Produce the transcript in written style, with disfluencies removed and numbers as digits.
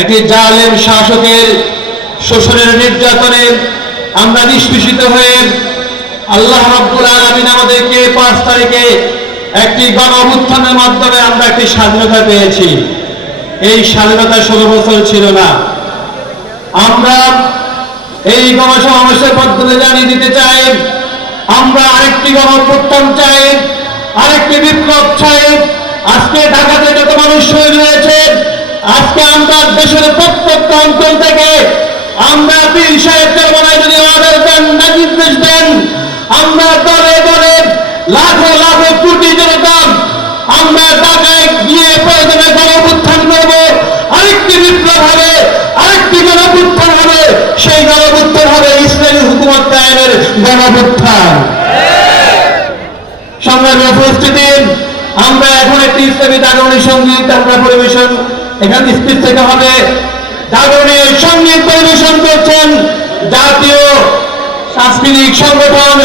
একটি জালেম শাসকের শোষণের নির্যাতনে আমরা নিষ্পেষিত হয়ে আল্লাহ রাব্বুল আলামিন আমাদেরকে 5 তারিখে একটি গণ অভ্যুত্থানের মাধ্যমে আমরা একটি স্বাধীনতা পেয়েছি। এই স্বাধীনতা 16 বছর ছিল না। আমরা এই গণসমাবেশের মাধ্যমে জানিয়ে দিতে চাই, আমরা আরেকটি গণ অভ্যুত্থান চাই, আরেকটি বিপ্লব চাই। আজকে ঢাকাতে যত মানুষ শহীদ হয়েছে, আজকে আমরা দেশের প্রত্যেকটা অঞ্চল থেকে আমরা পীর সাহেবদের মনে যদি অর্ডার দেন, নির্দেশ দেন, আমরা দলে দলে লাখো লাখো কোটি জনতা আমরা ঢাকায় গিয়ে প্রয়োজনে গণ অভ্যুত্থান করবো। আরেকটি বিপ্লব হবে, আরেকটি গণ অভ্যুত্থান হবে। সেই গণ অভ্যুত্থান হবে ইসলামী হুকুমত কায়েমের গণ অভ্যুত্থান। সংগ্রামী উপস্থিতি, আমরা এখন একটি ইসলামী জাগরণী সঙ্গীত আমরা পরিবেশন এখান স্পিচ থেকে হবে। জাগরণী সঙ্গীত পরিবেশন করছেন জাতীয় সাংস্কৃতিক সংগঠন